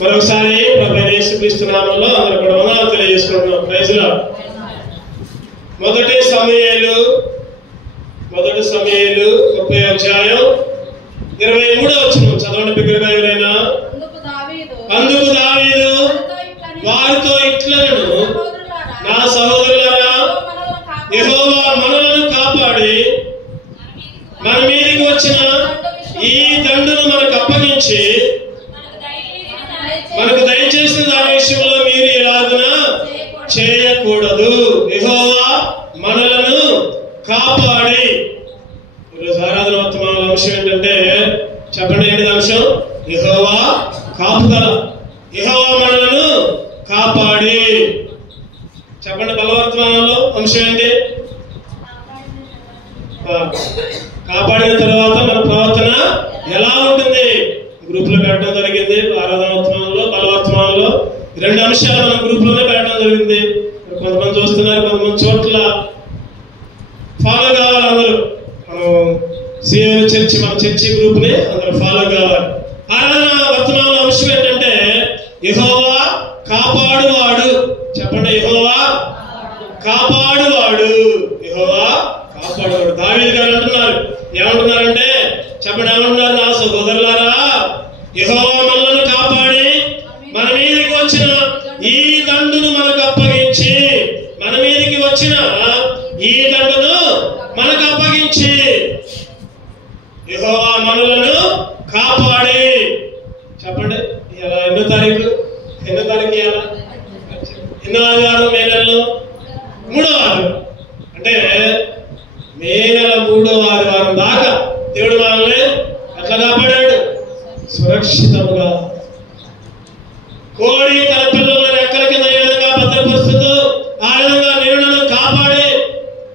మరొకసారి ప్రభువైన యేసుక్రీస్తు నామములో అందరూ కూడా వందనాలు తెలియజేసుకుంటున్నాం. Praise Lord. మొదటి సమూయేలు 30వ అధ్యాయం 23వ వచనం చదవండి బిగ్గరగా ఎవరైనా. అందుకు దావీదు వారితో ఇట్లనెను, నా సహోదరులారా, యెహోవా మనలను కాపాడి మన మీదికి వచ్చిన ఈ దండును మనకు అప్పగించి మనకు దయచేసిన దాని విషయంలో మీరు ఎలాగున చేయకూడదు. యెహోవా మనలను కాపాడి. ఈరోజు ఆరాధన వర్తమాన అంశం ఏంటంటే, చెప్పండి ఏంటి అంశం? యెహోవా కాపుదల. యెహోవా మనలను కాపాడి. చెప్పండి బలవర్తమానంలో అంశం ఏంటి? కాపాడిన తర్వాత మన ప్రవర్తన ఎలా ఉంటుంది? గ్రూప్ లో పెట్టడం జరిగింది. ఆరాధన వర్తమానంలో బలవర్తమానంలో 2 అంశాలు మన గ్రూప్ లోనే పెట్టడం జరిగింది. కొంతమంది చూస్తున్నారు, కొంతమంది చోట్ల ఫాలో కావాలి. అందరూ చర్చి, మన చర్చి గ్రూప్ ని అందరూ ఫాలో కావాలి. ఆరాధన వర్తమానంలో అంశం ఏంటంటే యెహోవా కాపాడువాడు. చెప్పండి, యెహోవా కాపాడువాడు. యెహోవా కాపాడువాడు. దావీదు గారు అంటున్నారు, ఏమంటున్నారంటే చెప్పండి, ఏమంటున్నారు? నా సహోదరులారా, యెహోవా మనలను కాపాడి మన మీదకి వచ్చిన ఈ దండును మనకు అప్పగించి, మన మీదకి వచ్చిన ఈ దండును మనకు అప్పగించి, యెహోవా మనలను కాపాడి. చెప్పండి, ఇలా ఎన్నో తారీఖు ఇలా ఎన్నో ఆదివారం? మే నెలలో 3వ ఆదివారం. అంటే మే నెల 3వ ఆదివారం దాకా దేవుడు మనల్ని ఎట్లా కాపాడాడు? సురక్షితంగా. కోడి తన పిల్లలను ఎక్కడి కింద ఏ విధంగా భద్రపరుస్తుందో ఆ విధంగా నిన్ను కాపాడి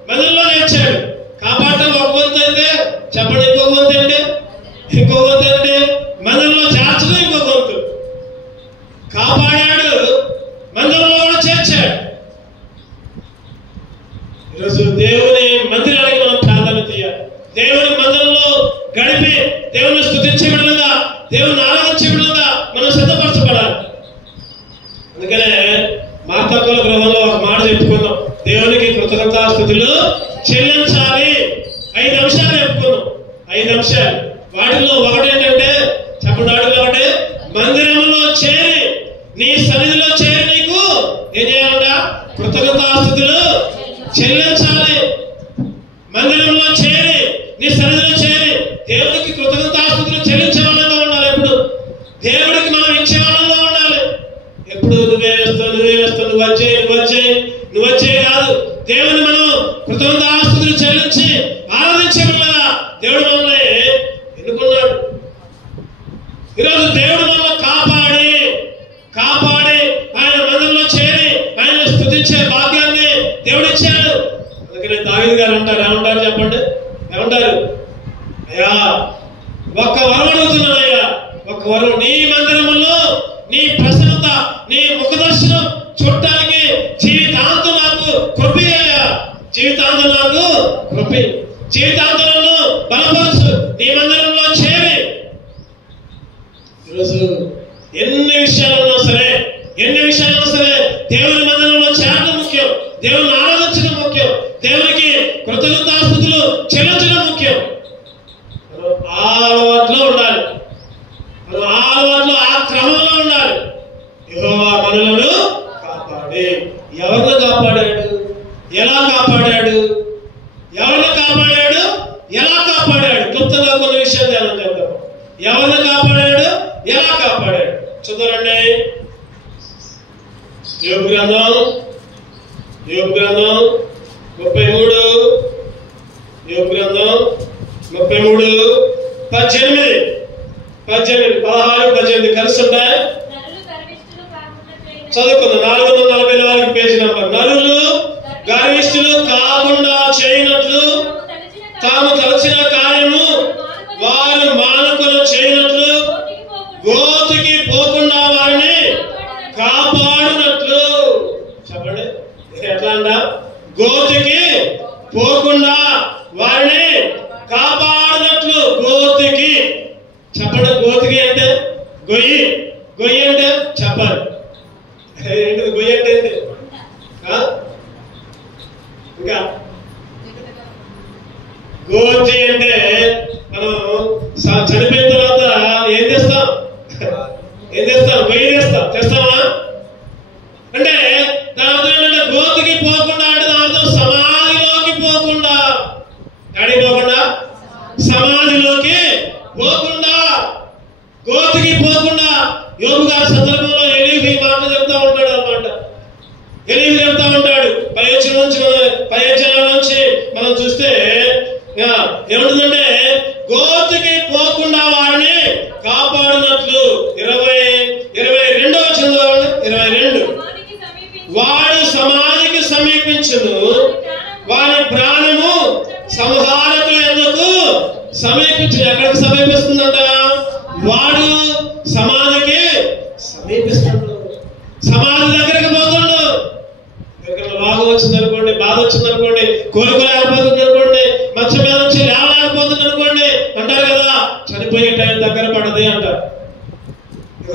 మెదడులో నేర్చాడు. కాపాడటం ఒక వంతు అయితే, చెప్పండి ఇంకొక వంతు ఏంటి? ఇంకొక వంతు ఏంటి? మెదడులో చేర్చడం ఇంకొక వంతు. కాపాడాడు, మందిరంలో కూడా చేర్చాడు. ఈరోజు దేవుని మందిరానికి మనం ప్రాధాన్యత ఇవ్వాలి. దేవుని మందిరంలో గడిపి దేవుని స్తుతించే విధంగా, దేవుని ఆరాధించే విధంగా మనం సిద్ధపరచబడాలి. అందుకనే మార్తాకుల గ్రంథంలో ఒక మాట చెప్పుకున్నాం, దేవునికి కృతజ్ఞతాస్తుతులు చెల్లించాలి. 5 అంశాలు చెప్పుకున్నాం. 5 అంశాలు. వాటిలో ఒకటి ఏంటంటే, చెప్పండి, వాటిలో ఒకటి మందిరంలో చేరి, నీ సన్నిధిలో చేరి నీకు ఏం చేయాలంట? కృతజ్ఞతాస్తుతులు చెల్లించాలి. మందిరంలో చేరి, నీ సన్నిధిలో చేరి దేవుడికి కృతజ్ఞతాస్తుతులు చెల్లించే వాళ్ళలో ఉండాలి. ఎప్పుడు దేవుడికి మనం ఇచ్చే వాళ్ళలో ఉండాలి. ఎప్పుడు నువ్వే వేస్తావు, నువ్వు వచ్చే కాదు. దేవుని మనం కృతజ్ఞతాస్తుతులు చెల్లించి ఆరాధించే వాళ్ళగా దేవుడు మనల్ని ఎన్నుకున్నాడు. ఈరోజు దేవుడు మనల్ని కాపాడి ఆయన మందిరంలో చేరి ఆయన స్తుతించే భాగ్యాన్ని దేవుడిచ్చాడు. అందుకనే దావీదు గారు అంటారు, ఏమంటారు చెప్పండి? ఏమంటారు? అయ్యా, ఒక్క వరం అడుగుతున్నానయ్యా, ఒక్క వరం. నీ మందిరంలో నీ ప్రసన్నత, నీ ముఖదర్శనం చూడటానికి జీవితాంతం నాకు కృపయ్యా. జీవితాంతం నాకు కృపి. జీవితాంతంలో బలపరుచు. నీ మందిరంలో చేరి. ఈరోజు ఎన్ని విషయాలున్నా సరే దేవుని మందిరంలో చేరడం ముఖ్యం. దేవుని ఆరాధించడం ముఖ్యం. దేవునికి కృతజ్ఞతాస్తుతులు చెల్లించడం ముఖ్యం. ఆ అలవాట్లో ఉండాలి. ఆ క్రమంలో ఉండాలి. యెహోవా మనలను కాపాడి. ఎవరిని కాపాడాడు? ఎలా కాపాడాడు? ఎవరిని కాపాడాడు? ఎలా కాపాడాడు? క్లుప్తంగా కొన్ని విషయాలు ధ్యానం చేద్దాం. ఎవరిని కాపాడాడు? ఎలా కాపాడాడు? చూద్దామండి. యోబు గ్రంథం 33, యోబు గ్రంథం 33, 18, 16, 18 కలిసి ఉంటాయి. చదువుకుందాం. 444 పేజీ నంబర్. నరులు గర్విష్ఠులు కాకుండా చేయనట్లు, తాము తలచిన కార్యము వారు మానుకుని చేయనట్లు, గోతికి పోకుండా వారిని కాపాడినట్లు. చెప్పండి, ఎట్లా అంట? గోతికి పోకుండా వారిని కాపాడినట్లు. గోతికి, చెప్పండి, గోతికి అంటే గొయ్యి. గొయ్యి అంటే చెప్పాలి. ఏంటిది గొయ్యి అంటే ఏంటి? ఇంకా గోచి అంటే మనం చనిపోయిన తర్వాత ఏం చేస్తాం? గొయ్యి తెస్తామా? అంటే దాని అర్థం ఏంటంటే గోతికి పోకుండా, అంటే దాని అర్థం సమాధిలోకి పోకుండా. ఎక్కడికి పోకుండా? సమాధిలోకి పోకుండా, గోతికి పోకుండా. యోబు గారి సందర్భంలో ఎలీహు ఈ మాట చెప్తా ఉంటాడు అన్నమాట. ఎలీహు చెప్తా ఉంటాడు పై అధ్యాయం నుంచి మనం చూస్తే ఏముంటుందంటే, గోతికి పోకుండా వారిని కాపాడినట్లు 22వ వచనం 22 వాడు సమాధికి సమీపించును, వారి ప్రాణము సంహారకుల ఎందుకు సమీపించు. ఎక్కడికి సమీపిస్తుందంట? వాడు సమాధికి సమీపిస్తాడు, సమాధి దగ్గరికి పోతుండు. రోగం వచ్చింది అనుకోండి, బాధ వచ్చింది అనుకోండి, కోలుకోలేకపోతుంది అనుకోండి, మచ్చ మీద నుంచి లేవలేకపోతుంది అనుకోండి, అంటారు కదా చనిపోయే టైం దగ్గర పడది అంటారు,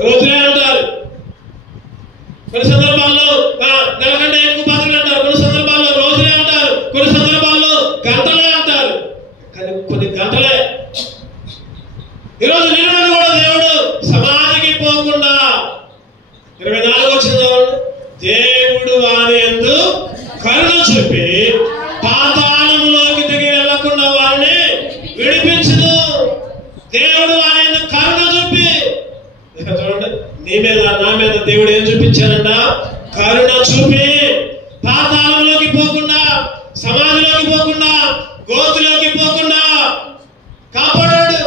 రోజులే అంటారు. కొన్ని సందర్భాల్లో నెల కంటే ఎక్కువ బాధలు అంటారు, కొన్ని సందర్భాల్లో రోజులే అంటారు, కొన్ని సందర్భాల్లో గంటలే అంటారు. కానీ కొన్ని గంటలే. ఈరోజు నిన్న కూడా దేవుడు సమాధికి పోకుండా 24 వచ్చింది. దేవుడు వారి యందు కరుణ చూపి పాతాళంలోకి దిగి వెళ్లకుండా వారిని విడిపించును. దేవుడు వారి యందు కరుణ చూపి, చూడండి, నీ మీద నా మీద దేవుడు ఏం చూపించారంట? కరుణ చూపి పాతాళంలోకి పోకుండా, సమాధిలోకి పోకుండా, గోతులోకి పోకుండా కాపాడాడు.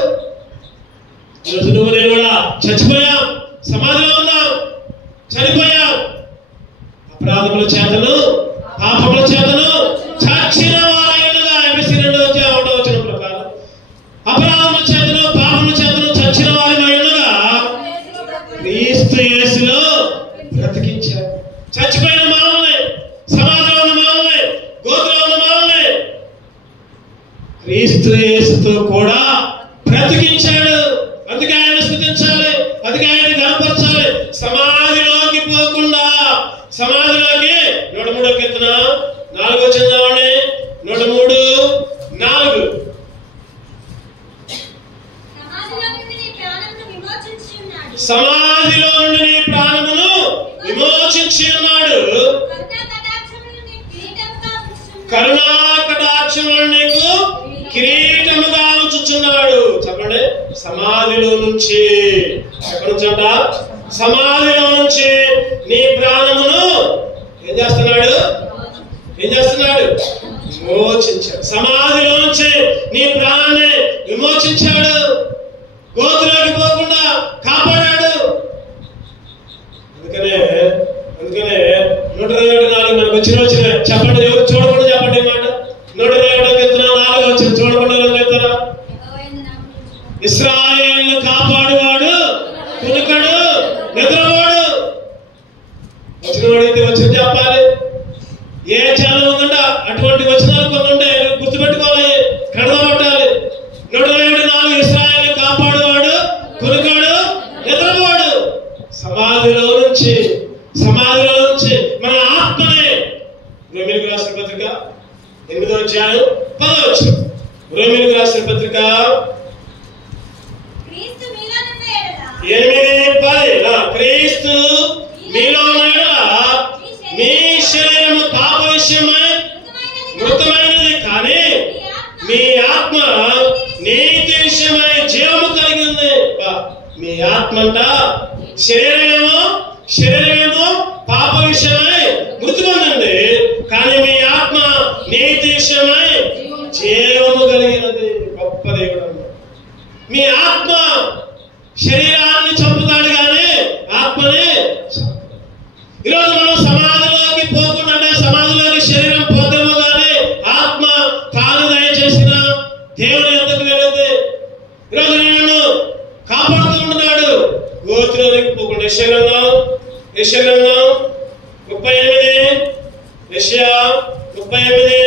ఈరోజు నువ్వు నేను కూడా చచ్చిపోయాం, సమాధిలో ఉన్నాం, చనిపోయాం. అపరాధముల చేతను పాపముల చేతను చచ్చిన వారైనగా ఎఫెసీ 2వ వచనం ప్రకారం అపరాధముల చేతను పాపముల చేతను చచ్చిన వారైనగా క్రీస్తు యేసులో బ్రతికించారు. చచ్చిపోయిన మనల్ని, సమాధిలో ఉన్న మనల్ని, గోత్రంలో ఉన్న మనల్ని క్రీస్తు యేసుతో కూడా బ్రతికించాడు. అందుకే ఆయన స్తుతించాలి, అందుకే ఆయన గణపరచాలి. సమాధిలోకి పోకుండా, సమాధిలోకి 103వ కీర్తన 4వ చదవండి. 103:4 సమాధిలో నుండి నీ ప్రాణమును విమోచించి ఉన్నాడు, కరుణా కటాక్షములను నీకు కిరీటముగా ఉంచుచున్నాడు. చెప్పండి, సమాధిలో నుంచి. ఎక్కడి నుంచి అంట? సమాధిలో నుంచి నీ ప్రాణమును ఏం చేస్తున్నాడు? విమోచించాడు. సమాధిలో నుంచి నీ ప్రాణాన్ని విమోచించాడు, గోతులోకి పోకుండా కాపాడాడు. అందుకనే 124 మనకు వచ్చిన చెప్పండి, ఎవరు చూడకుండా చెప్పండి మాట. 121 కీర్తన 4వ వచనం చూడకుండా చెప్తారా? ఇశ్రాయేలును కాపాడువాడు కునుకడు నిద్రవాడు. వచ్చినవాడైతే వచ్చిన చెప్పాలి. ఏ ఛానల్ ఉందంట అటువంటి వచనాలు కొన్ని ఉంటాయి, గుర్తుపెట్టుకోవాలి, కడదపట్టాలి. 124 ఇశ్రాయేలును కాపాడువాడు కునుకడు నిద్రవాడు. సమాధిలో నుంచి మన ఆత్మనే. రోమీయులకు రాసిన పత్రిక 8వ అధ్యాయం 10వ వచనం. రోమీయులకు రాసిన పత్రిక 8:10 క్రీస్తు మీలో మీ శరీరము పాప విషయమై మృతమైనది, కానీ మీ ఆత్మ నీతి విషయమై జీవము కలిగింది. మీ ఆత్మ అంట శరీరమేమో పాప విషయమై మృతమైనది, కానీ మీ ఆత్మ నీతి విషయమై జీవము కలిగినది. గొప్ప దేవుడు. మీ ఆత్మ శరీరాన్ని చంపుతాడు కానీ ఆత్మని. ఈరోజు మనం సమాధిలోకి పోకుండా, అంటే సమాధిలోకి శరీరం పోతేమో కానీ ఆత్మ తాను దయచేసిన దేవుని ఎందుకు వెళ్ళదు. ఈరోజు నిన్ను కాపాడుతూ ఉంటున్నాడు, గోత్రంలోకి పోకుండా. యెషయా 38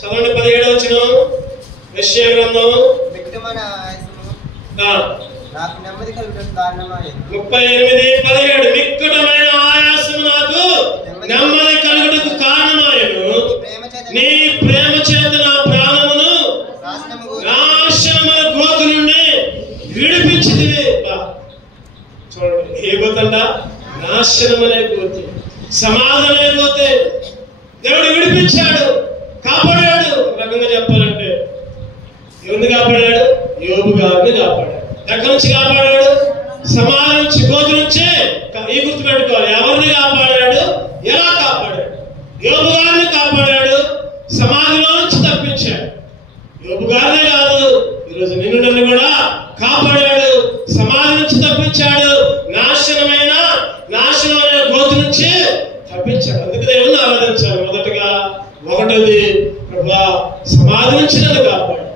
చదవండి. 17వ వచనం. యెషయా గ్రంథం నాకు నెమ్మది కలుగుటకు కారణమాయెను. 38:17 మిక్కటమైన ఆయాసం నాకు నెమ్మది కలుగుటకు కారణమాయెను. నీ ప్రేమ చేత నా ప్రాణమును నాశనమైన గోతు నుండి విడిపించితివి. చూడండి, ఏ గోతంట? నాశనమనే గోతు, సమాధానమే గోతే దేవుడు విడిపించాడు, కాపాడాడు. రకంగా చెప్పాలంటే ఎవరిని కాపాడాడు? యోబు గారిని కాపాడాడు. ఎక్కడి నుంచి కాపాడాడు? సమాధి నుంచి, గోతు నుంచే. ఈ గుర్తు పెట్టుకోవాలి, ఎవరిని కాపాడాడు, ఎలా కాపాడాడు? యోబు గారిని కాపాడాడు, సమాధిలో నుంచి తప్పించాడు. యోబు గారినే కాదు, ఈరోజు నిన్ను నన్ను కూడా కాపాడాడు, సమాధి నుంచి తప్పించాడు, నాశనమైన గోతు నుంచి తప్పించాడు. అందుకే దేవుణ్ణి ఆరాధించాలి. మొదటగా ఒకటిది, ప్రభువా సమాధి నుంచి నన్ను కాపాడు,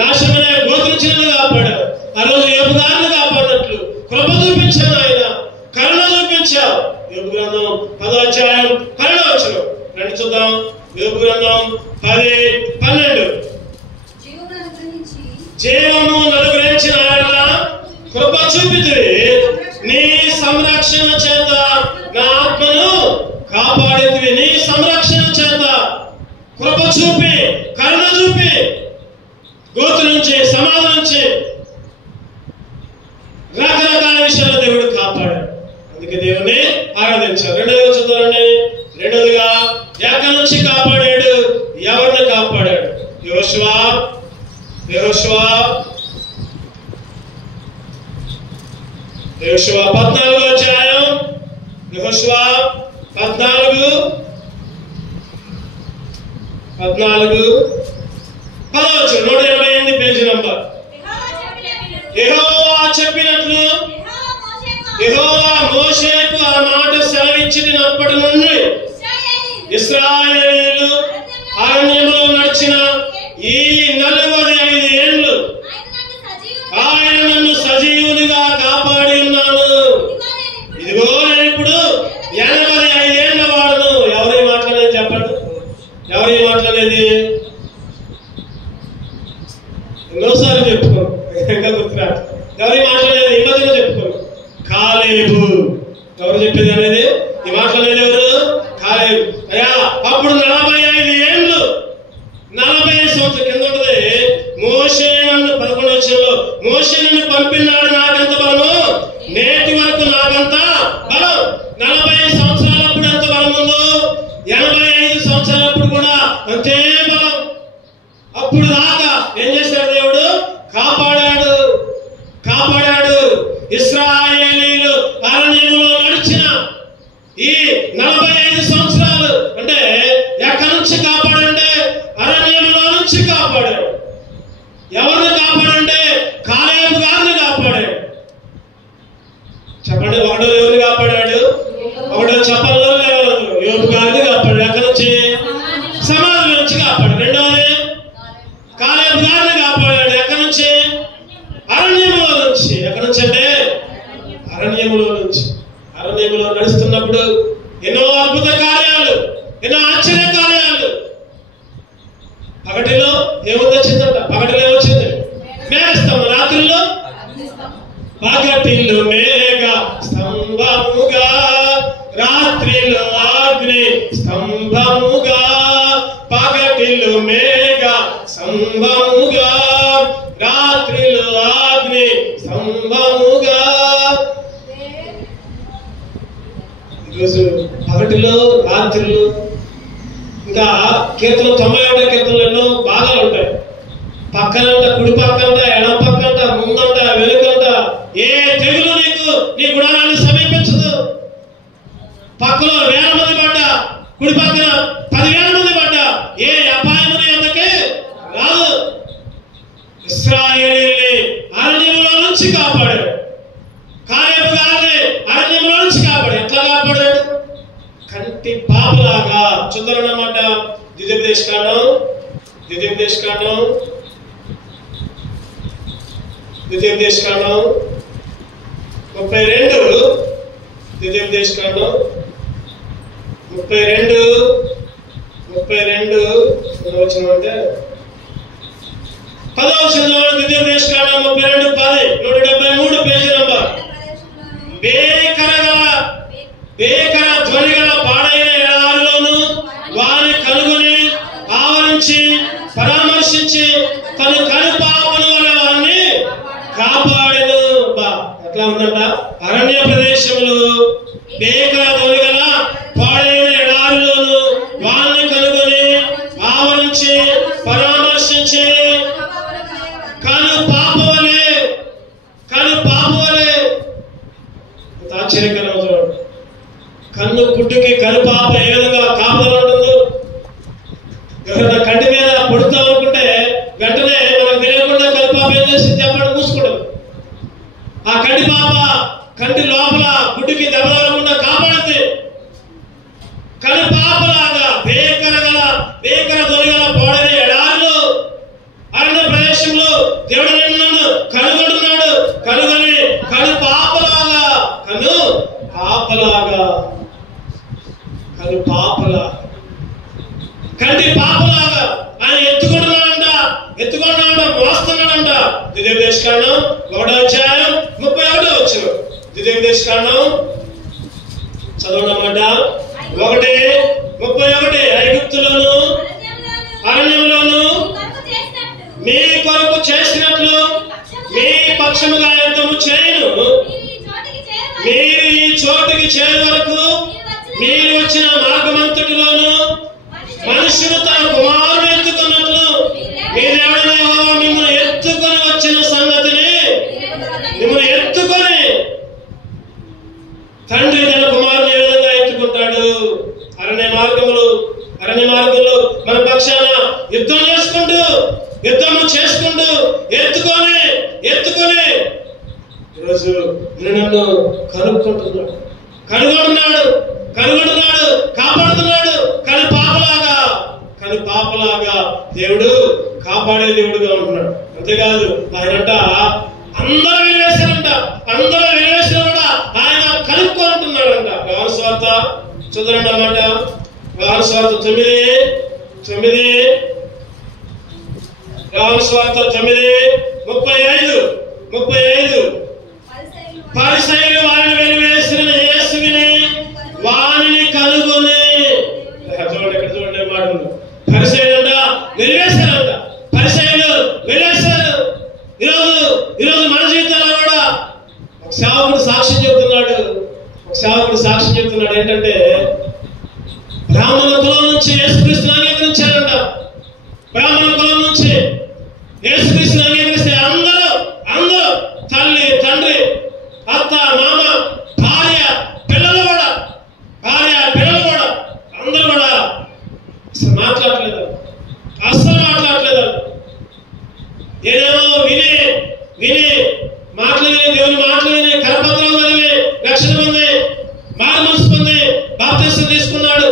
నాశనమైన గోతు నుంచి నన్ను కాపాడాడు. ఆ రోజు యోబు గారిని కాపాడినట్లు కృప చూపించాను, ఆయన కరుణ చూపించావు. యోబు గ్రంథం 10వ అధ్యాయం 12వ వచనం రండి చూద్దాం. యోబు గ్రంథం 10:12 జీవము అనుగ్రహించిన ఆయన కృప చూపితివి, నీ సంరక్షణ చేత నా ఆత్మను కాపాడితివి. నీ సంరక్షణ చేత కృప చూపి, కరుణ చూపి, గోతు నుంచి, సమాధి నుంచి రకరకాల విషయాలు దేవుడు కాపాడాడు. అందుకే దేవుని ఆరాధించారు. రెండోదిగా చూద్దామండి. రెండోదిగా ఎక్కడి నుంచి కాపాడాడు, ఎవరిని కాపాడాడు? యెహోషువ 14వ అధ్యాయం, యెహోషువ 14:10 188 పేజీ నంబర్. యెహోవా చెప్పినట్లు యెహోవా మోషేకు ఆ మాట సెలవిచ్చినప్పటి నుండి ఇశ్రాయేలీయులు అరణ్యంలో నడిచిన ఈ 45 ఏళ్ళు ఆయన నన్ను సజీవునిగా కాపాడి ఉన్నాను. ఇదిగో నేను ఇప్పుడు 85 ఏళ్ల వాడును. ఎవరి మాట్లాడేది చెప్పండి, ఎవరి మాట్లాడేది? ఎన్నోసార్లు చెప్పుకోను, ఇంకా గుర్తురా. ఎవరి మాట్లాడేది? ఈ మధ్యలో చెప్పుకోను. కాలేబు. ఎవరు చెప్పేది అనేది? ఈ మాట్లాడేది ఎవరు? కాలేబు. అయ్యా అప్పుడు 45 ఏళ్ళు, 40 సంవత్సరం కింద ఉంటది. మోషే నన్ను 11వ వచనంలో, మోషే నన్ను పంపినాడు, నాకెంత బలము, నేటి వరకు నాకంత బలం. 40 సంవత్సరాలప్పుడు ఎంత బలం ఉందో, 85 సంవత్సరాలప్పుడు కూడా అంతే బలం. అప్పుడు దాకా ఏం చేశాడు దేవుడు? కాపాడాడు. ఇశ్రాయేలీయులు అరణ్యంలో నడిచిన ఈ 45 సంవత్సరాలు అంటే ఎక్కడి నుంచి కాపాడంటే అరణ్యంలో నుంచి కాపాడాడు. ఎవరిని కాపాడంటే కాలేబు గారిని కాపాడాడు. చెప్పండి, ఒకటో ఎవరిని కాపాడాడు? ఒకటో చెప్పల్లో యోబు గారిని కాపాడాడు. ఎక్కడి నుంచి? సమాధి నుంచి కాపాడు. రెండవది కాలేబు గారిని కాపాడాడు. ఎక్కడి నుంచి? అరణ్యములో నుంచి. ఎక్కడి నుంచి అంటే అరణ్యములో నుంచి. అరణ్యములో నడుస్తున్నప్పుడు ఎన్నో అద్భుత కార్యాలు, ఎన్నో ఆశ్చర్య కార్యాలు. పగటిలో ఏముంది వచ్చిందంట? పగటిలో ఏమొచ్చింది? మేఘస్తంభం. రాత్రిలో పగటిలో మేఘ స్తంభముగా, రాత్రిలో అగ్ని స్తంభముగా. పగటిలో మేఘ స్తంభముగా, రాత్రిలో అగ్ని స్తంభముగా. ఈరోజు పగటిలో, రాత్రిలో. ఇంకా కీర్తన 91 కీర్తనలు ఎన్నో భాగాలు ఉంటాయి. పక్కనంట, కుడి పక్కంట, ఎడం పక్కంట, ముందంట, వెనుకంట. ఏ తెగులు నీ గుడారాన్ని సమీపించదు. పక్కలో 1000 మంది పడ్డా, కుడి పక్కన 10,000 మంది పడ్డా ఏ అపాయము నీ అందుకే రాదు. ఇశ్రాయేలీయుల్ని అరణ్యంలో నుంచి కాపాడాడు. కాలేబు గారిని అరణ్యంలో నుంచి కాపాడు. ఎట్లా కాపాడాడు? కంటి పాపలాగా. చూద్దామన్నమాట. ద్వితీయోపదేశకాండం 32, ద్వితీయోపదేశకాండం 32 వచనం అంటే ద్వితీయోపదేశకాండం 32:10 173 పేజీ నంబర్. భేకర ధ్వని గల పాడైన ఎడారిలోను వారిని కనుగొని ఆవరించి పరామర్శించి తను కనుపాపను వల్ల వారిని కాపాడెను. ఎట్లా ఉందంట? అరణ్య ప్రదేశంలో భేకర ధ్వని గల పాడైన ఎడారిలోను వారిని కనుగొని ఆవరించి పరామర్శించి ఆశ్చర్యకరం. చూడండి, కన్ను పుట్టుకి కనుపాప ఏ విధంగా కాపుదల ఉంటుందో. ఎవరైనా కంటి మీద పొడుతాం అనుకుంటే వెంటనే మనకు తెలియకుండా కనుపాప ఏం చేసింది చెప్పండి, మూసుకుంటుంది. ఆ కంటి పాప కంటి లోపల గుడ్డుకి దెబ్బ తగలకుండా కాపాడుతుంది. కనుపాపలాగా భేకర ధ్వనిగల పాడైన ఎడారిలో అరణ్య ప్రదేశంలో దేవుడు నన్ను కనుగొంటున్నాడు. కనుగొని కనుపాపలాగా కంటి పాపలాగా ఆయన ఎత్తుకుంటున్నాడంట, మోస్తున్నాడంట. ద్వితీయోపదేశకాండం 1:31 ద్వితీయోపదేశకాండం చదవడమాట 1:31 ఐగుప్తులోను అరణ్యంలోను మీ కొరకు చేసినట్లు మీ పక్షముగా యుద్ధము చేయను. మీరు ఈ చోటుకి చేరే వరకు మీరు వచ్చిన మార్గమంతటిలోను మనుషులు తన కుమారుని ఎత్తుకున్నట్లు మీ దేవుడైన యెహోవా మిమ్మల్ని ఎత్తుకొని వచ్చిన సంగతిని మిమ్మల్ని ఎత్తుకొని తండ్రి తన కుమారుని ఏ విధంగా ఎత్తుకుంటాడు. అరణ్య మార్గంలో మన పక్షాన యుద్ధము చేసుకుంటూ ఎత్తుకొని ఈరోజు నన్ను కనుగొంటున్నాడు, కాపాడుతున్నాడు. కనుపాపలాగా దేవుడు కాపాడే దేవుడుగా ఉంటున్నాడు. అంతేకాదు ఆయనంట అందరూ వినివేశారంట, కూడా ఆయన కనుక్కుంటున్నాడంట. యోహాను సువార్త చూడండి అన్నమాట. యోహాను సువార్త 9 యోహాను సువార్త 9:35 పరిసయ్యులు వారిని వెలివేసిన యేసుని వారిని కనుగొని. చూడండి, ఇక్కడ చూడండి మాట ఉంది. పరిసయ్యులంట వెలివేశారంట, పరిసయ్యులు వెలివేశారు. ఈరోజు మన జీవితంలో కూడా ఒక సేవకుడు సాక్ష్యం చెప్తున్నాడు. ఏంటంటే బ్రాహ్మణ కులం నుంచి యేసుక్రీస్తుని అంగీకరించారంట. బ్రాహ్మణ కులం నుంచి యేసుక్రీస్తుని అంగీకరిస్తే అందరూ తల్లి, తండ్రి, అత్త, మామ, భార్య, పిల్లలు కూడా అందరూ కూడా అసలు మాట్లాడలేదు. ఏదేమో విని మాటలు విని దేవుని మాటలు విని కరపత్రం చదివి రక్షణ పొంది మారు మనసు పొంది బాప్తిసం తీసుకున్నాడు.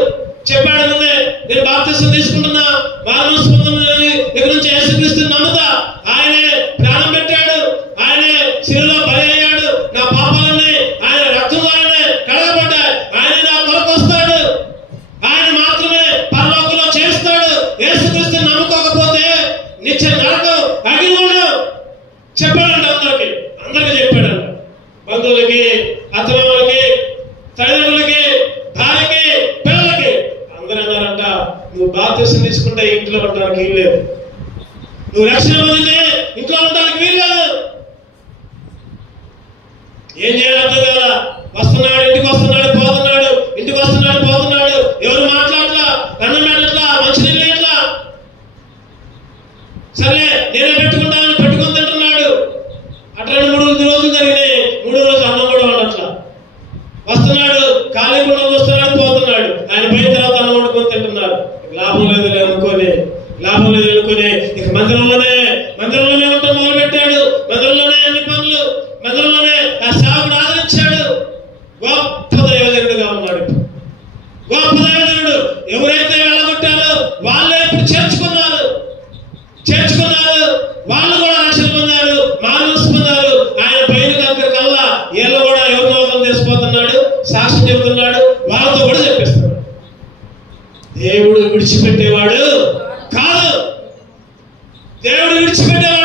చెప్పాడు ముందే, నేను బాప్తిసం తీసుకుంటున్నా, మారు మనసు పొందుతున్నాను, ఇక్కడ నుంచి యేసుక్రీస్తుని నమ్ముతా. ఆయనే ప్రాణం పెట్టాడు, ఆయనే శిలువలో బలి అయ్యాడు, నా పాపాలన్నీ ఆయన రక్తం ద్వారానే కడగబడ్డాయి, ఆయన నా కొరకు వస్తాడు, ఆయన మాత్రమే పరలోకంలో చేస్తాడు. యేసుక్రీస్తుని నమ్ముకోకపోతే నిత్య నరకం అగ్నిగుండం చెప్పాడంట. అందరికి చెప్పాడంట. బంధువులకి, అత్తమామలకి, తల్లిదండ్రులకి, భార్యకి, పిల్లలకి అందరూ అన్నారంట, నువ్వు బాప్తిసం తీసుకుంటే ఇంట్లో ఉండడానికి వీలు లేదు, నువ్వు రక్షణ పొందితే ఇంట్లో ఉండడానికి వీలు లేదు. ఏం చేయాలి అర్థం కదా. ఇంటికి వస్తున్నాడు పోతున్నాడు, ఎవరు మాట్లాడట్లా, అన్నం పెట్టట్లా, మంచినీళ్ళు ఎట్లా, సరే నేనే పెట్టుకుంటానని పెట్టుకుని తింటున్నాడు. అట్లా 2-3 రోజులు జరిగినాయి. 3వ రోజు అన్నం కూడా ఉండట్లా. వస్తున్నాడు, ఖాళీ కూడా వస్తున్నాడు, పోతున్నాడు. ఆయన పోయిన తర్వాత అన్నం వండుకొని తింటున్నారు. లాభం లేదు అనుకొని ఇక మందిరంలోనే ఉంటాం మొదలు పెట్టాడు. మందిరంలోనే అన్ని పనులు, మందిరంలోనే ఆ సేవకుడు ఆదరించాడు. గొప్ప దైవజనుడుగా ఉన్నాడు. గొప్ప దైవజనుడు. ఎవరైతే వెళ్ళగొట్టారో వాళ్ళే ఇప్పుడు చేర్చుకున్నారు. వాళ్ళు కూడా రక్షణ పొందారు, మానసు పొందారు. ఆయన పైన కల్లా వీళ్ళు కూడా ఎవరు మోసం చేసిపోతున్నాడు, సాక్ష్యం చెబుతున్నాడు, వాళ్ళతో కూడా చెప్పేస్తున్నాడు. దేవుడు విడిచిపెట్టేవాడు కాదు. దేవుడు విడిచిపెట్టేవాడు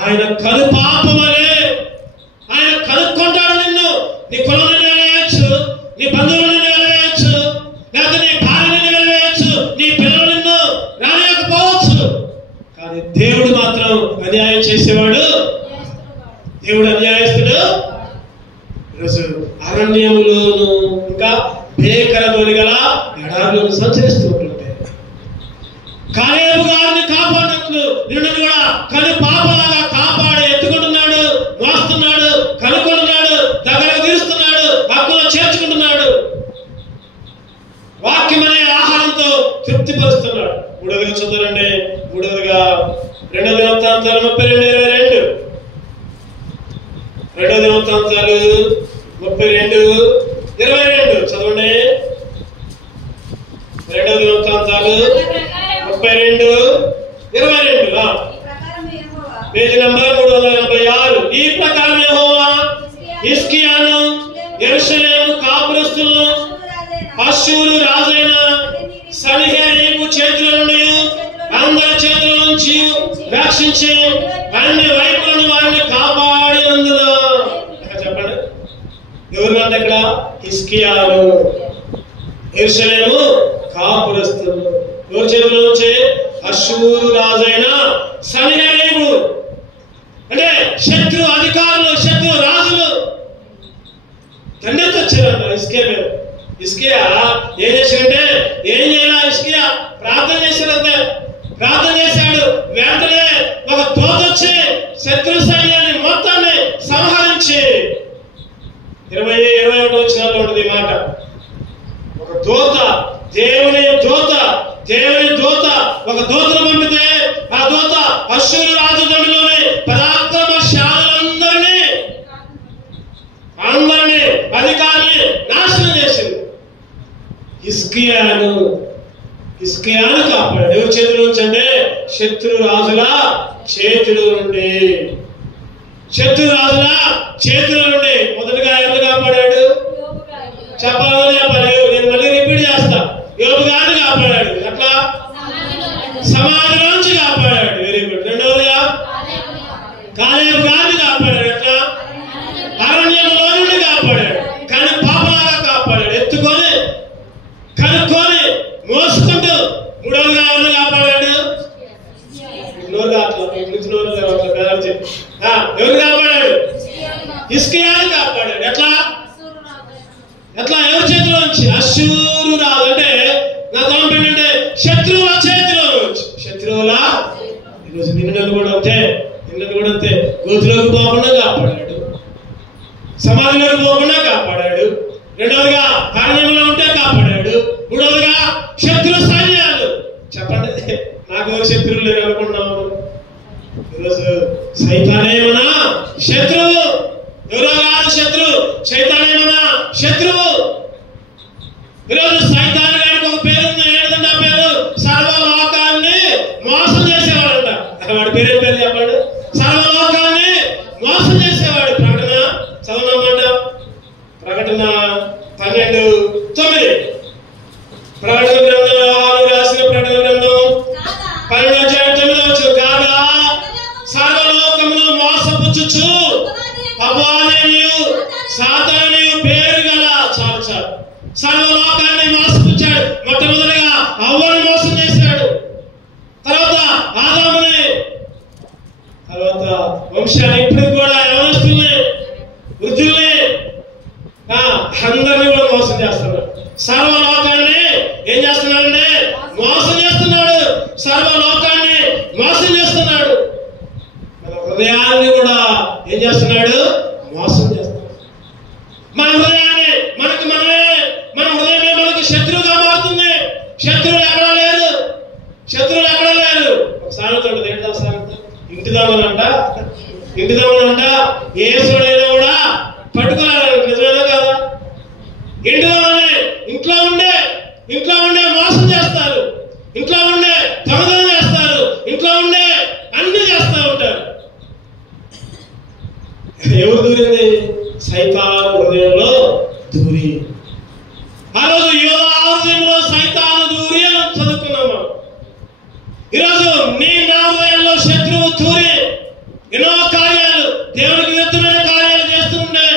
ఆయన కను పాప వలె ఆయన కనుక్కుంటాడు నిన్ను. నీ కులం నిలవేయచ్చు, నీ బంధువులను నిలవేయచ్చు, లేకపోతే నీ భార్యని నిలవేయచ్చు, నీ పిల్లలు నిన్ను రానియకపోవచ్చు. కానీ దేవుడు మాత్రం అన్యాయం చేసేవాడు. దేవుడు అన్యాయస్తుడు. ఈరోజు అరణ్యములోను ఇంకా భేకర ధ్వని గల ఎడారిలో సంచరిస్తూ ఉంటుంటే కాలేబు గారిని కాపాడినట్లు నిన్ను కూడా కను పాపలాగా కాపాడి ఎత్తుకుంటున్నాడు, మోస్తున్నాడు, కనుక్కుంటున్నాడు, దగ్గరకు తీరుస్తున్నాడు, హక్కులో చేర్చుకుంటున్నాడు, వాక్యం అనే ఆహారంతో తృప్తిపరుస్తున్నాడు. మూడవదిగా చదువులండి. మూడవదిగా 2 దినవృత్తాంతాలు 32:22. 2 దినవృత్తాంతాలు 32:22 చదవండి. 2 దినవృత్తాంతాలు 32:22 పేజీ నంబర్ 386. ఈ ప్రకారం యెహోవా హిజ్కియాను యెరూషలేము కాపురస్తులను అష్షూరు రాజైన సన్హెరీబు చేతుల నుండి అందరి చేతుల నుంచి రక్షించి అన్ని వైపులను వారిని కాపాడినందున. చెప్పండి, ఎవరినంటే ఇక్కడ హిజ్కియాను యెరూషలేము కాపురస్తులు ఎవరి చేతుల నుంచి? అష్షూరు రాజైన సన్హెరీబు అంటే శత్రు అధికారులు, శత్రు రాజులు దండెత్తి వచ్చారంట హిజ్కియా మీద. హిజ్కియా ఏం చేశాడంటే, ఏం చేయాలా? హిజ్కియా ప్రార్థన చేశాడంటే ప్రార్థన చేశాడు. వెంటనే ఒక దూత వచ్చి శత్రు సైన్యాన్ని మొత్తాన్ని సంహరించి 20-21 వచ్చినట్లు ఉంటుంది మాట. ఒక దూత, దేవుని దూత ఒక దూతను పంపితే ఆ దూత అష్షూరు రాజు దండులోని పరాక్రమశాలందరినీ అధికారుల్ని నాశనం చేసింది. హిజ్కియాను కాపాడు. ఎవరి చేతుల నుంచి అంటే శత్రు రాజుల చేతుల నుండి. మొదటగా ఎవరు కాపాడాడు? చెప్పాలి. నేను మళ్ళీ రిపీట్ చేస్తా. యోబు గారిని కాపాడాడు. ఎట్లా? సమాజం నుంచి కాపాడాడు. Very good. రెండవదిగా కాలేబు గారిని కాపాడాడు. ఎట్లా? అరణ్యంలో నుండి కాపాడాడు. కానీ పాపలాగా కాపాడాడు. ఎత్తుకొని కనుక్కొని మోసుకుంటూ. మూడవదిగా ఎవరిని కాపాడాడు? ఎవరు కాపాడాడు? హిజ్కియాను కాపాడాడు. ఎట్లా? ఎవరి చేతిలో నుంచి? అష్షూరు రాజు అంటే నా తలంపు ఏంటంటే శత్రువుల చేతిలో నుంచి. ఈరోజు నిన్ను కూడా అంతే గోతులోకి పోకుండా కాపాడాడు, సమాధిలోకి పోకుండా కాపాడాడు. రెండవదిగా అరణ్యంలో ఉంటే కాపాడాడు. మూడవదిగా శత్రు సైన్యాలు. చెప్పండి, నాకు ఎవరు శత్రువులు లేరు అనుకున్నాము? ఈరోజు సైతానేమన్నా శత్రువు, ఎవరో కాదు శత్రువు, సైతానేమన్నా శత్రువు. ఈరోజు సైతాన్ గారికి ఒక పేరు ఉంది. ఏంటంటే ఆ పేరు సర్వలోకాన్ని మోసం చేసేవాడంట. వాడి పేరు చెప్పాడు? సర్వలోకాన్ని మోసం చేసేవాడు. ప్రకటన చదవనమాట. ప్రకటన 12:9. ప్రకటన గ్రంథం రాసిన ప్రకటన గ్రంథం 12:9 కాగా సర్వలోకమును మోసపుచ్చుచు అపవాదియు సాతానుయు పేరు గల చాలు సర్వలోకాన్ని మోసపుచ్చాడు. మొట్టమొదటిగా అవ్వను మోసం చేశాడు, తర్వాత ఆదాముని, తర్వాత వంశాన్ని. ఇప్పుడు కూడా యవనస్తుల్ని, వృద్ధుల్ని, అందరినీ కూడా మోసం చేస్తున్నాడు. సర్వలోకాన్ని ఏం చేస్తున్నాడంటే మోసం చేస్తున్నాడు. సర్వలోకాన్ని మోసం చేస్తున్నాడు. మన హృదయాన్ని కూడా ఏం చేస్తున్నాడు? మోసం చేస్తున్నాడు. మన హృదయాన్ని మన హృదయమే మనకు శత్రువుగా మారుతుంది. శత్రువులు ఎక్కడా లేరు. ఒక సామెత ఉంటుంది. ఏంటో సామెత? ఇంటిదామనంట ఏసుడైనా కూడా పట్టుకోవాలి. నిజమేనా కాదా? ఇంట్లో ఉండే మోసం చేస్తారు, ఇంట్లో ఉండే దొంగతనం చేస్తారు, ఇంట్లో ఉండే అన్ని చేస్తూ ఉంటారు. ఎవరు దూరింది? సైతాను హృదయంలో దూరి. ఆ రోజు యోధా హృదయంలో సైతాను దూరి అని చదువుకున్నాము. ఈరోజు నీ నా హృదయంలో శత్రువు దూరి ఎన్నో దేవునికి విరుద్ధమైన కార్యాలు చేస్తూ ఉండే,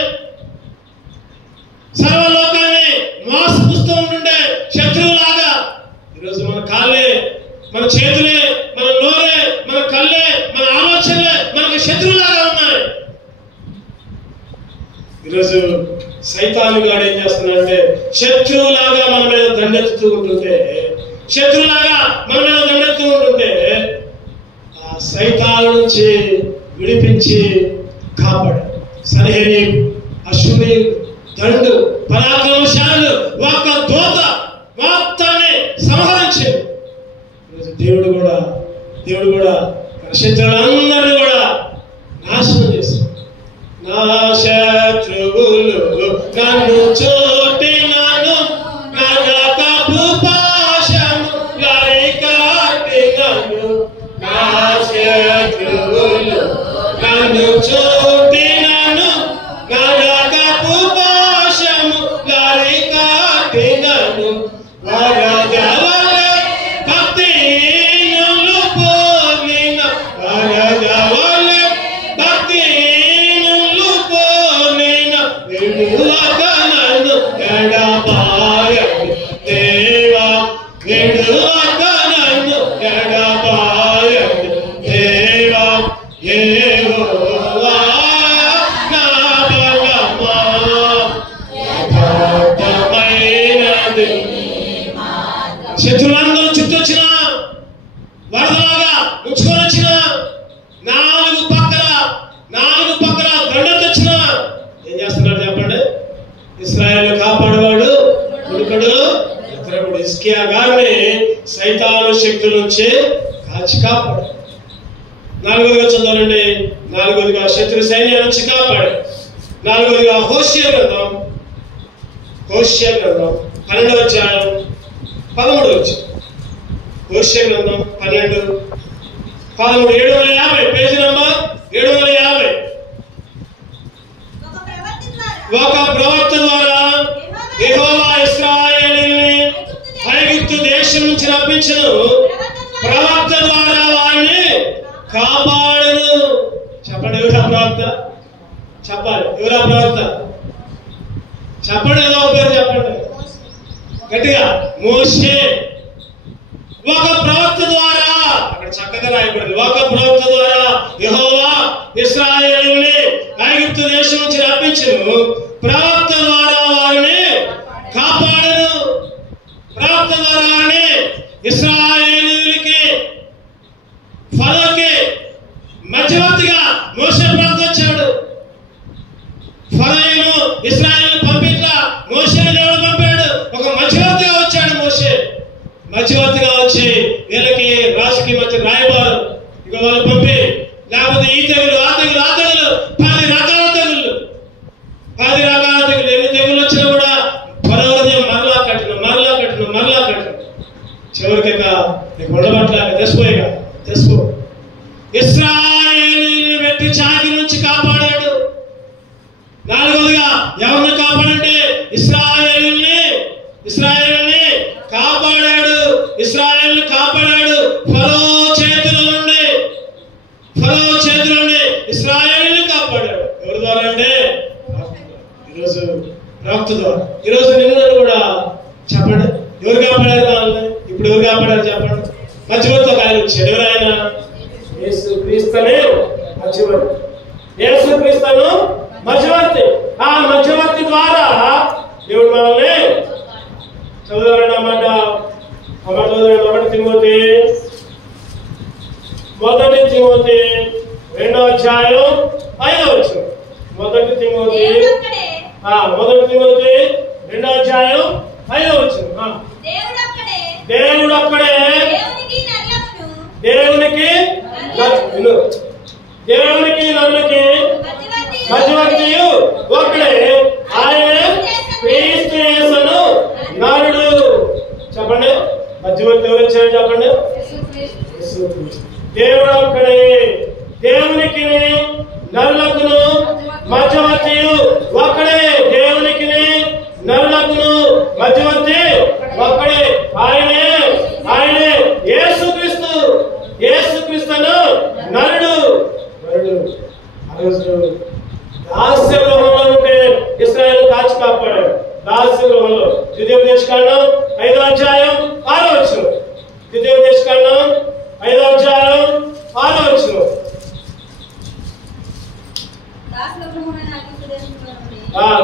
సర్వలోకాన్ని మోసపుస్తూ ఉంటుండే శత్రువులాగా ఈరోజు మన కాళ్ళే, మన చేతులే, మన నోరే, మన కళ్ళే, మన ఆలోచనలే మనకు శత్రువులాగా ఉన్నాయి. ఈరోజు సైతాను గాడు ఏం చేస్తున్నాడంటే శత్రువులాగా మన మీద దండెత్తుతూ ఉంటుంటే, శత్రువులాగా మన మీద దండెత్తూ ఉంటుంటే ఆ సైతాను నుంచి విడిపించి కాపాడు. సన్హెరీబు, అశ్షూరీయులు, దండు, పరాక్రమశాలులు ఒక్క దూత మొత్తాన్ని సంహరించాడు. దేవుడు కూడా తన శత్రువులందరినీ కూడా నాశనం చేశాడు. నా శత్రువులు నన్ను చోటినాను, నరకపు పాశము గరికట్టినాను. నా శత్రువులు నన్ను చోటినాను, నరకపు పాశము గరికట్టినాను. వరదవలె భక్తిహీనులు పోలిన, వరదవలె భక్తిహీనులు పోలిన, విడువక నన్ను ఎడబాయకు దేవా, విడువక నన్ను ఎడబాయకు దేవా. యెహోవా నా బలమా, యథార్థమైనది. శత్రువులందరూ చుట్టొచ్చిన వరదలాగా ముంచుకొని వచ్చిన, నాలుగు పక్కల దండొచ్చిన ఏం చేస్తున్నాడు చెప్పండి? ఇశ్రాయేలు కాపాడేవాడు ఉడుకడు ఎత్తరకుడు హిజ్కియా గారిని సైతాను శక్తుల నుంచి కాచి కాపాడు. నాలుగోదిగా చదవాలండి. నాలుగోదిగా శత్రు సైన్యం నుంచి కాపాడు. నాలుగోదిగా హోషేయ గ్రంథం 12వ అధ్యాయం 13వ వచనం. హోషేయ గ్రంథం 12, 13, 750 పేజీ నంబర్ 750. ఒక ప్రవక్త ద్వారా యెహోవా ఇశ్రాయేలుని ఐగుప్తు దేశం నుంచి రప్పించును, ప్రవక్త ద్వారా వారిని కాపాడును. చెప్పండి, ఎవరా ప్రవక్త? చెప్పాలి, ఎవరా ప్రవక్త? చెప్పండి, ఏదో పేరు చెప్పండి గట్టిగా. మోషే. ఒక ప్రవక్త ద్వారా, అక్కడ చక్కగా రాయబడింది, ఒక ప్రవక్త ద్వారా యెహోవా ఇశ్రాయేలుని ఐగుప్తు దేశం నుంచి రప్పించును, ప్రవక్త ద్వారా వారిని కాపాడును. ప్రవక్త ద్వారా వారిని ఇశ్రాయేలుకి ఫరోకి మధ్యవర్తిగా మోషే ప్రవక్త వచ్చాడు. ఫరోను ఇశ్రాయేలును పంపిట్లా, మోషేని దేవుడు పంపాడు. ఒక మధ్యవర్తిగా వచ్చాడు మోషే. మధ్యవర్తిగా వచ్చి వీళ్ళకి రాజుకి మధ్య రాయబారు ఇక వాళ్ళు పంపి, లేకపోతే ఈ తెగులు ఆ తెగులు 10 రకాల తెగుళ్ళు, 10 రకాల తెగులు. ఎన్ని తెగులు వచ్చినా కూడా పరవరదయం మరలా కట్టిన చివరికి ఉండబట్ల తెసుకో ఇశ్రాయేలుని పెట్టి చాకి నుంచి కాపాడాడు. నాలుగోదిగా ఎవరిని కాపాడంటే ఇశ్రాయేలుని కాపాడాడు. ఫరో చేతుల నుండి ఇశ్రాయేలుని కాపాడాడు. ఎవరి ద్వారా అంటే ఈరోజు ప్రవక్త ద్వారా. ఈరోజు నిన్ను కూడా చెప్పండి, ఎవరు కాపాడారు వాళ్ళని? ఇప్పుడు ఎవరు కాపాడారు చెప్పండి? మధ్యవర్తి ఒక ఆయన వచ్చాడు. ఎవరైనా? యేసుక్రీస్తునే మధ్యవర్తి. ఆ మధ్యవర్తి ద్వారా దేవుడు మనల్ని చదువుతాడు అన్నమాట. చదువుతాడు. 1 తిమోతి 2వ అధ్యాయం 5వ వచనం. 1 తిమోతి 2వ అధ్యాయం 5వ వచనం. దేవుడు అక్కడే దేవునికి నరునికి మధ్యవర్తియు ఒక్కడే, ఆయన క్రీస్తు యేసును నరుడు. చెప్పండి, మధ్యవర్తి ఎవరు వచ్చారు చెప్పండి? దేవుడు ఒక్కడే, దేవునికి నరులకును మధ్యవర్తియు ఒక్కడే, దేవునికి నరులకును మధ్యవర్తి ఒక్కడే, ఆయనే యేసుక్రీస్తును నరుడు. దాస్య గృహంలో ఉంటే ఇశ్రాయేలు కాచి కాపాడాడు. దాస్య గృహంలో ద్వితీయోపదేశకాండం 5వ అధ్యాయం 6వ వచనం. ద్వితీయోపదేశకాండం 5వ అధ్యాయం 6వ వచనం.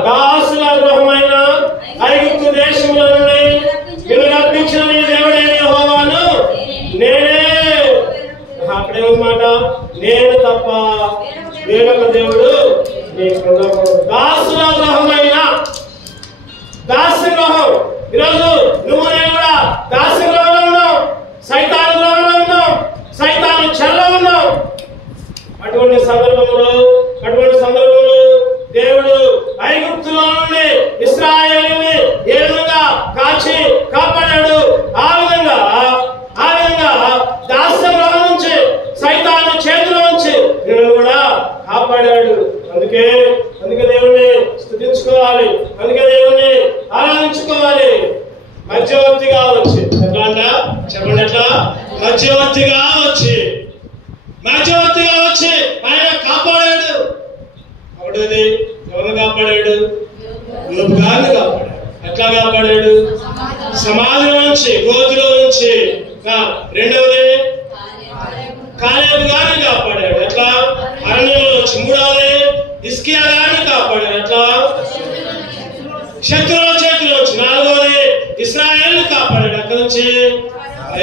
దాసుల గృహమైన ఐగుప్తు దేశంలో నుండి నిన్ను రప్పించిన నీ దేవుడైన యెహోవాను నేనే. అక్కడే మాట, నేను తప్ప వేరొక దేవుడు నీకు. దాసుల గృహమైన దాస్య గృహం. ఈరోజు నువ్వు నేను కూడా దాస్య గృహంలో ఉన్నాం, సైతాను గృహంలో ఉన్నాం, సైతాను చెరలో ఉన్నాం. అటువంటి సందర్భంలో దేవుడు ఐగుప్తులో నుండి ఇశ్రాయేలుని ఏ విధంగా కాచి కాపాడాడు, ఆ విధంగా దాస్య గృహం నుంచి, సైతాను చేతిలో నుంచి నిన్ను కూడా కాపాడాడు. అందుకే దేవుణ్ణి స్తుతించుకోవాలి, అందుకే దేవుణ్ణి ఆరాధించుకోవాలి. మధ్యవర్తిగా వచ్చి ఎట్లా అంట చెప్పండి, ఎట్లా మధ్యవర్తిగా వచ్చి ఆయన కాపాడాడు. ఒకటోది ఎవరిని కాపాడాడు? యోబు గారిని కాపాడాడు. ఎట్లా కాపాడాడు? సమాధిలో నుంచి, గోతిలో నుంచి. రెండవది కాలేబు గారిని కాపాడాడు. ఎట్లా? అరణ్యంలో నుంచి. మూడవది హిజ్కియా గారిని కాపాడాడు. ఎట్లా? శత్రువుల చేతిలో నుంచి. నాలుగవది ఇశ్రాయేలుని కాపాడాడు. అక్కడి నుంచి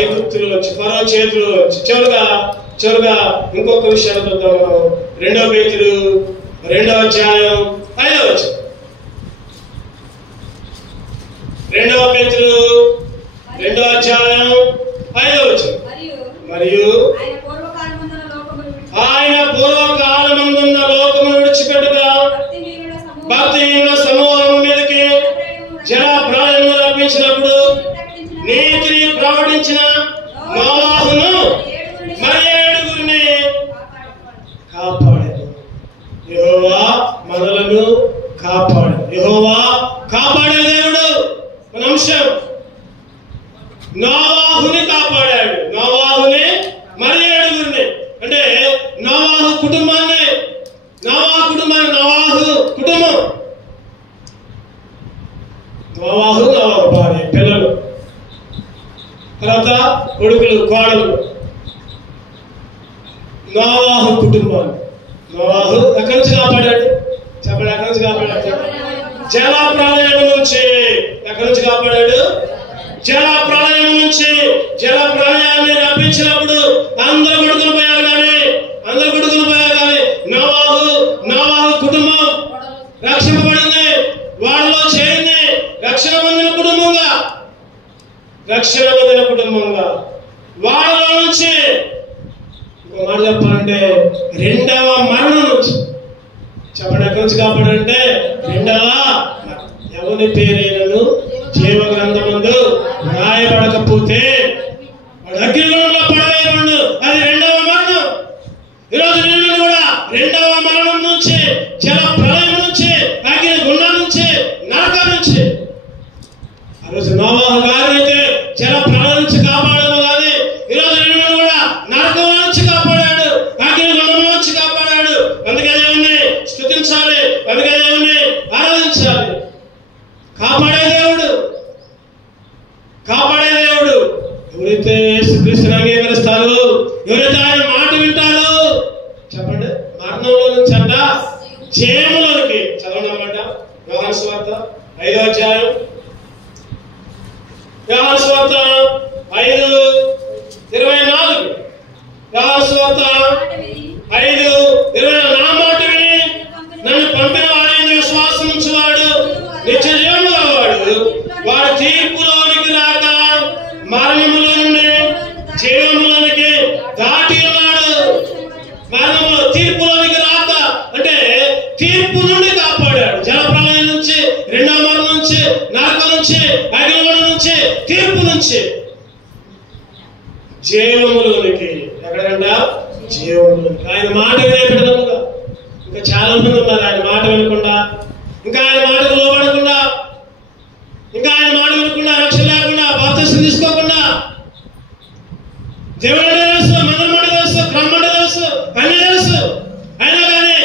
ఐగుప్తులో నుంచి, ఫరో చేతిలో నుంచి. చివరిగా ఇంకొక విషయాలు చూద్దాము. 2వ పేతురు 2వ అధ్యాయం 5వ వచనం. 2వ పేతురు 2వ అధ్యాయం 5వ వచనం. మరియు ఆయన పూర్వకాలమందున్న లోకమును విడిచిపెట్టుగా భక్తిహీనుల సమూహం మీదకి జల ప్రళయము రప్పించినప్పుడు నీతిని ప్రకటించిన నోవాహును మరి 7గురిని కాపాడాడు. యెహోవా మనలను కాపాడు. యెహోవా కాపాడే దేవుడు. మన అంశం నోవాహుని కాపాడాడు. నోవాహుని మరి 7గురిని. అంటే నోవాహు కుటుంబాన్ని, నోవాహు కుటుంబం, నోవాహు భార్య, పిల్లలు, తర్వాత కొడుకులు, కోడలు. నోవాహు కుటుంబాన్ని నోవాహు ఎక్కడి నుంచి కాపాడాడు? చెప్పండి, ఎక్కడి నుంచి కాపాడాడు? జల ప్రళయం నుంచి. ఎక్కడి నుంచి కాపాడాడు? జల ప్రళయం నుంచి. జల ప్రళయాన్ని రప్పించినప్పుడు అందరు కొడుకులు పోయారు కానీ నోవాహు కుటుంబం రక్షింపబడింది. వాళ్ళలో చేరింది రక్షణ పొందిన కుటుంబంగా. వాళ్ళలో నుంచి ఇంకో మాట చెప్పాలంటే రెండవ మరణం నుంచి. చెప్పండి, ఎక్కడి నుంచి కాపాడంటే రెండవ. ఎవరి పేరైనను జీవ గ్రంథమందు రాయబడకపోతే వాడు అగ్నిగుండంలో పడవేయబడును. అది రెండవ మరణం. ఈరోజు నిన్ను కూడా రెండవ మరణం నుంచి, జల ప్రళయం నుంచి, అగ్ని గుండం నుంచి, నరకం నుంచి. ఆ రోజు నోవాహు గారినైతే జల ప్రళయం నుంచి కాపాడము కానీ ఈరోజు నిన్ను కూడా నరకం నుంచి కాపాడాడు, అగ్ని గుండం నుంచి కాపాడాడు. అందుకే దేవుణ్ణి స్తుతించాలి, అందుకే దేవుణ్ణి ఆరాధించాలి. కాపాడే దేవుడు. ఎవరైతే యేసుక్రీస్తుని అంగీకరిస్తారో, ఎవరైతే ఆయన మాట వింటారో, చెప్పండి, మరణంలో నుంచి అంట జయములోనికి. చదవండి అన్నమాట. యోహాను సువార్త 5వ అధ్యాయం, యోహాను సువార్త 5:24. యోహాను సువార్త 5:24. నా మాట విని నన్ను పంపిన వాడైన విశ్వాసం ఉంచువాడు నిత్య జీవము గలవాడు. వాడు తీర్పులోనికి రాక మరణములో నుండి జీవములోనికి దాటి ఉన్నాడు. మరణములో తీర్పులోనికి రాక అంటే తీర్పు నుండి కాపాడాడు. జలప్రలయం నుంచి, రెండవ మరణం నుంచి, నరకం నుంచి, అగ్నిగుండం నుంచి, తీర్పు నుంచి జీవములోనికి. ఎక్కడంట? జీవములోనికి. ఆయన మాట వినే పెడదాముగా. ఇంకా చాలా మంది ఉన్నారు ఆయన మాట వినకుండా, ఇంకా ఆయన మాటకు లోబడకుండా, ఇంకా ఆయన మాట వినకుండా, రక్షణ లేకుండా, బాప్తిసం తీసుకోకుండా. దేవుడు తెలుసు, మందిరం తెలుసు, క్రమం తెలుసు, అన్ని తెలుసు, అయినా కానీ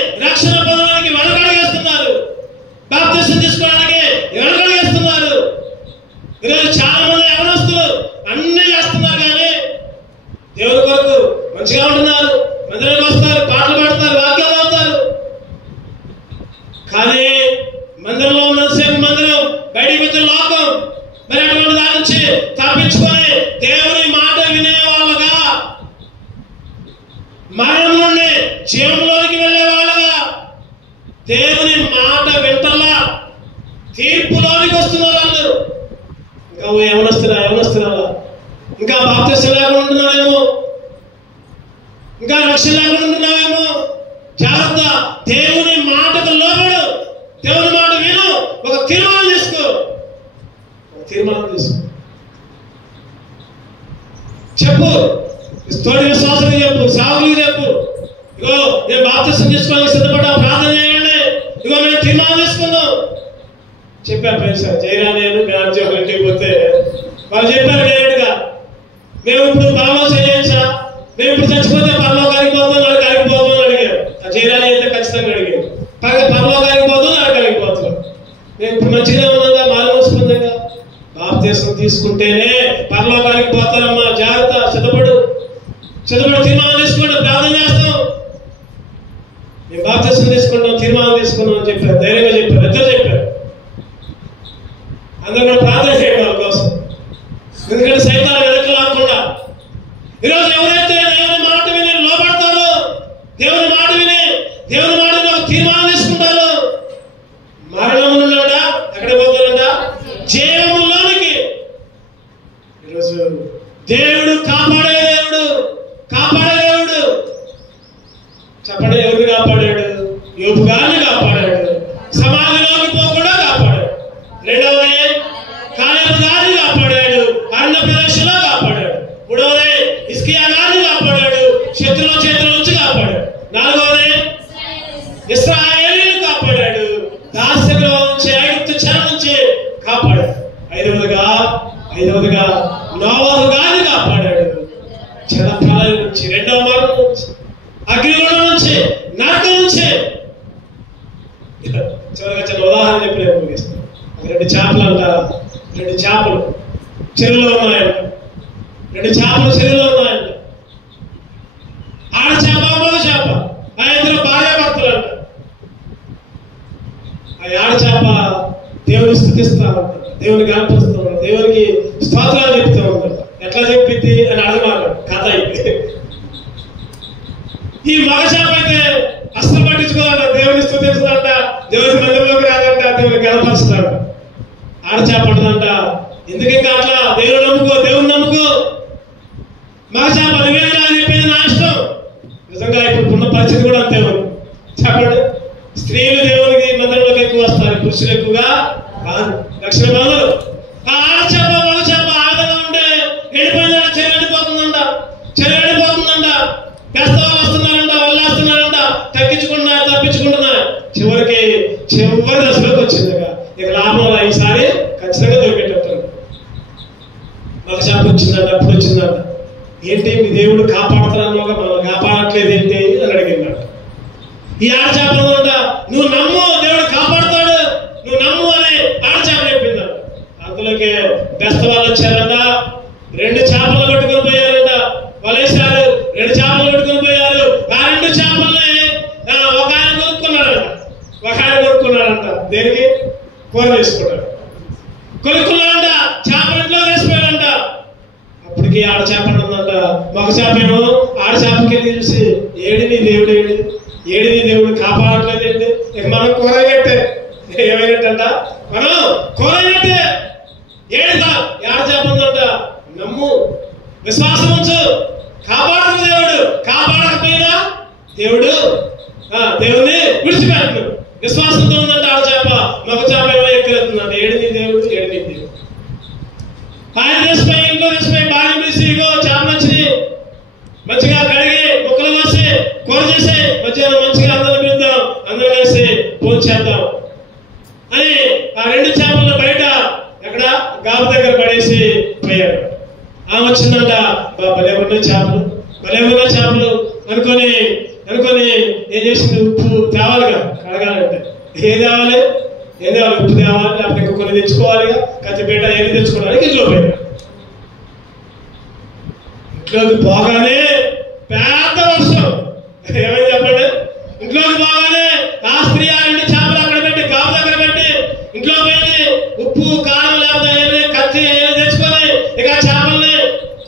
ఈరోజు చాలా మంది యవనస్తులు అన్ని చేస్తున్నారు, కానీ దేవుని కొరకు మంచిగా ఉంటున్నారు, మందిరానికి వస్తారు, పాటలు పాడతారు, వాక్యాలు అవుతారు. కానీ మందిరంలో ఉన్నసేపు మందిరం, బయటికి వచ్చే లోకం. మరి అటువంటి దాని నుంచి తప్పించుకొని దేవుని మాట వినే వాళ్ళగా, మరణం నుండి జీవంలోకి వెళ్ళే వాళ్ళగా, దేవుని మాట వింటల్లా తీర్పులోనికి వస్తున్నారు వాళ్ళు. ఇంకా యవనస్తురా ఇంకా బాప్తిసం లేకుండా ఉంటున్నావేమో, ఇంకా రక్షణ లేకుండా ఉంటున్నావేమో. జాగ్రత్త, దేవుని మాటకు లోబడు, దేవుని మాట విను, ఒక తీర్మానం చేసుకో. చెప్పు, తోటి విశ్వాసం చెప్పు, సాగులు చెప్పు. ఇగో నేను బాప్తిసం తీసుకోవడానికి సిద్ధపడ్డా, ప్రార్థన చేయండి. ఇగో మేము తీర్మానం చేసుకున్నాం చెప్పారు. సార్ జైరా నేను మ్యారేజ్ ఇంటికి పోతే వాళ్ళు చెప్పారు డైరెక్ట్గా, మేము ఇప్పుడు పరలో చేయించా, మేము ఇప్పుడు చచ్చిపోతే పరలో కాలిపోతాం, నాడు కాలిపోతాం అని అడిగారు. ఆ జైరాని అయితే ఖచ్చితంగా అడిగారు, పరలో కాలిపోతాం, నాడు కాలిపోతాం. మేము ఇప్పుడు మంచిగా ఉన్నదా, మానవస్పందంగా బాప్తిసం తీసుకుంటేనే పరలోకానికి పోతారమ్మా. జాగ్రత్త, సిద్ధపడు తీర్మానం తీసుకోండి, ప్రార్థన చేస్తాం. మేము బాప్తిసం తీసుకుంటాం, తీర్మానం తీసుకున్నాం అని చెప్పారు, ధైర్యంగా చెప్పారు, ఇద్దరు చెప్పారు. అందరూ కూడా ప్రార్థన చేయండి వాళ్ళ కోసం, ఎందుకంటే సైతాన్ని వెనక్కి లాక్కుండా. ఈరోజు ఎవరైతే దేవుని మాట విని లోపడతారో, దేవుని మాట విని తీర్మానం తీసుకుంటారో, మరణం నుండా ఎక్కడ పోతారంట, జీవంలోనికి. ఈరోజు దేవుడు కాపాడే దేవుడు చెప్పండి, ఎవరిని కాపాడాడు? యోబు గారిని కాపాడాడు, సమాధిలోకి పోకుండా కాపాడాడు. రెండవది కాలేబు గారిని కాపాడాడు, అరణ్య ప్రదేశంలో కాపాడాడు. మూడవది హిజ్కియా గారిని కాపాడాడు, శత్రువుల చేతుల నుంచి కాపాడాడు. నాలుగవది ఇశ్రాయేలును కాపాడాడు, దాస్యంలో నుంచి, ఐగుప్తు చెర నుంచి కాపాడాడు. ఐదవదిగా నోవహు గారిని కాపాడాడు, జలప్రళయం నుంచి, రెండవ మరణం నుంచి, అగ్నిగుండం నుంచి, నరకం నుంచి. చిన్న ఉదాహరణ చెప్పి నేను ముగిస్తాను. 2 చేపలు అంట, 2 చేపలు చెరువులో ఉన్నాయంట. 2 చేపలు చెరువులో ఉన్నాయంట. ఆడ చేప, మగ చేప, ఆ ఇద్దరు భార్యాభర్తలు అంట. ఆ ఆడ చేప దేవుని స్తుతిస్తా ఉంటాడు, దేవుని కనపరుస్తూ ఉంటాడు, దేవునికి స్తోత్రాలు చెప్తూ ఉంటాడు. ఎట్లా చెప్పింది అని అడగమాట కథ అయితే. ఈ మగ చేప అయితే అస్సలు పట్టించుకోవాలంట, దేవుని స్తుతిస్తాడంట, దేవుని మందిరంలోకి రాదంట, దేవుని కనపరుస్తాడు. ఆడ చేప అంటుందంట, ఎందుకు ఇంకా అట్లా, దేవుని నమ్ముకో. మగ చేప నువ్వేనా అని చెప్పింది నా ఇష్టం. నిజంగా ఇప్పుడు ఉన్న పరిస్థితి కూడా అంతే ఉంది. చెప్పండి, స్త్రీలు దేవునికి మందిరంలోకి ఎక్కువ వస్తారు, పురుషులు ఎక్కువగా కాదు. లక్షల మందులు. ఆ ఆడ చేప మగ చేప ఆ విధంగా ఉంటే ఎండిపోయిందంట, చెరగడిపోతుందంట. బెస్తవాళ్ళు వస్తున్నారంట, వాళ్ళు వేస్తున్నారంట, తప్పించుకుంటున్నా. చివరి దశలోకి వచ్చింది. ఇక లాభంలో ఈసారి ఖచ్చితంగా దొరికేటట్టు. మగ చేప వచ్చిందంట, అప్పుడు వచ్చిందంట. ఏంటి మీ దేవుడు కాపాడుతున్నాగా, మనం కాపాడట్లేదు ఏంటి అని అడిగిందంట. ఈ ఆడ చేపలంట, నువ్వు నమ్ము, దేవుడు కాపాడుతాడు, నువ్వు నమ్ము అని ఆడ చేప చెప్పిందంట. అందులోకి బెస్తవాళ్ళు వచ్చారంట, 2 చేపలు పట్టుకొని పోయారంట. వాళ్ళు వేసారు, 2 చేపలు పట్టుకొని పోయారు. ఆ 2 చేపల్ని ఒక ఆయన కొనుక్కున్నాడంట. దేనికి? కూర చేసుకున్నాడు. కొనుక్కున్నాడంట, చేపల ఇంట్లో వేసిపోయాడంట. అప్పటికి ఆడ చేప ఉందంట. మగ చేపేమో ఆడ చేపకి చూసి, ఏడి నీ దేవుడు కాపాడట్లేదండి, ఇక మనం కూరగట్టే. ఏమైనట్టంట, మనం కూరగట్టే. ఏడుదా ఆడ చేప ఉందంట. నమ్ము, విశ్వాసం ఉంచు, కాపాడదు దేవుడు. కాపాడకపోయినా దేవుడిని విడిచిపెట్టను. విశ్వాసంతో ఉందంట ఆడ చేప. మగ చేప ఏమో ఎక్కలేస్తుందంట. ఏడు నీ దేవుడు. ఆయన తీసిపోయి, ఇంట్లో తీసిపోయి, భార్య తీసి, ఇగో చేపలు వచ్చినాయి, మంచిగా కడిగి ముక్కలు కోసి కూర చేసి మధ్యాహ్నం మంచిగా అందరం పిలుద్దాం, అందరూ కలిసి భోజనం చేద్దాం అని ఆ 2 చేపలను బయట ఎక్కడ గాబు దగ్గర పడేసి పోయాడు. ఆమె వచ్చిందంట, భలే ఉన్నాయి చేపలు అనుకొని ఏం చేసింది, ఉప్పు తేవాలిగా, కడగాలంటే ఏం తేవాలి, ఉప్పు తేవాలి, లేకపోతే ఇంకొన్ని తెచ్చుకోవాలిగా, కత్తిపేట ఏది తెచ్చుకోవడానికి ఇంట్లో పోయినా. ఇంట్లోకి పోగానే పెద్ద వర్షం. ఏమైంది చెప్పండి? ఇంట్లోకి పోగానే ఆ స్త్రీ ఆ రెండు చేపలు అక్కడ పెట్టి కాపు దగ్గర పెట్టి ఇంట్లో పోయింది. ఉప్పు కారం లేకపోతే కత్తి తెచ్చుకొని ఇక చేపల్ని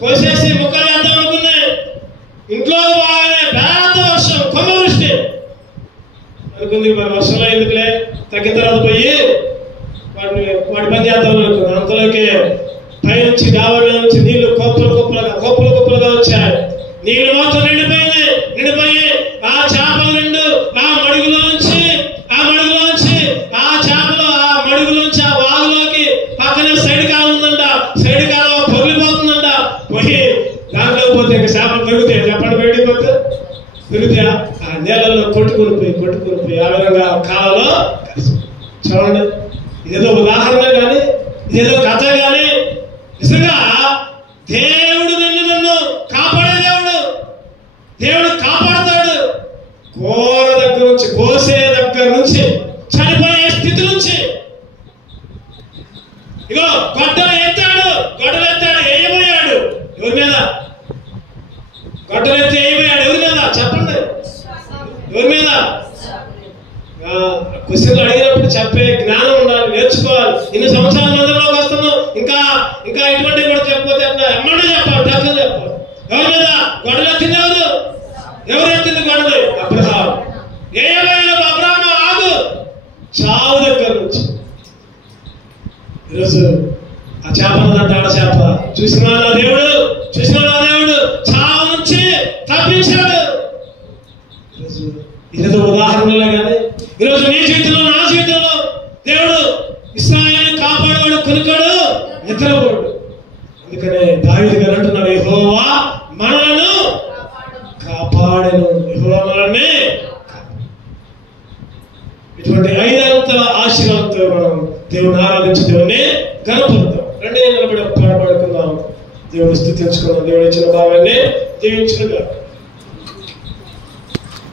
కోసేసి ముక్కలు వేద్దాం అనుకుంది. ఇంట్లోకి పోగానే పెద్ద వర్షం, కొంగ వృష్టి అనుకుంది. మరి వర్షంలో ఎందుకులే, తగ్గిన తర్వాత పోయి వాటి పని చేద్దాం అనుకుంది. అంతలోకి పైనుంచి డాబా మీద నుంచి నీళ్లు కుప్పలుగా వచ్చాయి. నీళ్లు మాత్రం నిండిపోయి ఆ చేపలు రెండు ఆ మడుగులోంచి ఆ చేపలు ఆ మడుగులోంచి ఆ వాగులోకి పక్కనే సైడ్ కాలం ఉందంట. సైడ్ కాలం పొగిలిపోతుందంట. పోయి దాంట్లోకి పోతే ఇంకా చేపలు దొరుకుతాయి. చెప్పండి, బయటికి పోతే దొరుకుతాయా? ఆ నేలలో కొట్టుకుని ఆ విధంగా కాలంలో చూడండి. ఇదేదో ఉదాహరణ కానీ ఇదేదో కథ కానీ నిజంగా దేవుడు నన్ను కాపాడే దేవుడు కాపాడతాడు. కోర దగ్గర నుంచి, కోసే దగ్గర నుంచి, చనిపోయే స్థితి నుంచి ఇగో గొడ్డలు ఎత్తాడు. వేయబోయాడు ఎవరి మీద? గొడ్డలు ఎత్తి వేయబోయాడు ఎవరి మీద? చెప్పండి, ఎవరి మీద? క్వశ్చన్లు అడిగినప్పుడు చెప్పే జ్ఞానం ఉండాలి, నేర్చుకోవాలి. ఇన్ని సంవత్సరాల మందిలోకి వస్తున్నాం, ఇంకా ఇటువంటివి కూడా చెప్పకపోతే ఎట్లా? ఎమ్మంటే చెప్పాలి, డబ్బులు చెప్పాలి. ఎవరి మీద గొడవలు ఎత్తింది? ఎవరు ఎత్తింది గొడవలు? అబ్రహాం. అబ్రహాం ఆగు, చావు దగ్గర నుంచి. ఈరోజు ఆ చేపలంటే ఆడ చేప చూసినా నా దేవుడు చావు నుంచి తప్పించాడు. ఇదేదో ఉదాహరణలే కానీ ఈరోజు నీ జీవితంలో, నా జీవితంలో దేవుడు ఇశ్రాయేలును కాపాడేవాడు, కొనుక్కాడు, నిద్రపోడు. అందుకనే దావీదు గారు అంటున్నారు, యెహోవా మనలను కాపాడెను. యెహోవా మనల్ని. ఇటువంటి 5 అంతల ఆశీర్వాదంతో మనం దేవుని ఆరాధించి దేవుని గణపడతాం. రెండే నిలబడి పాడబడుకుందాం, దేవుని స్తుతించుకుందాం. దేవుడు ఇచ్చిన భావాన్ని దీవించునుగాక.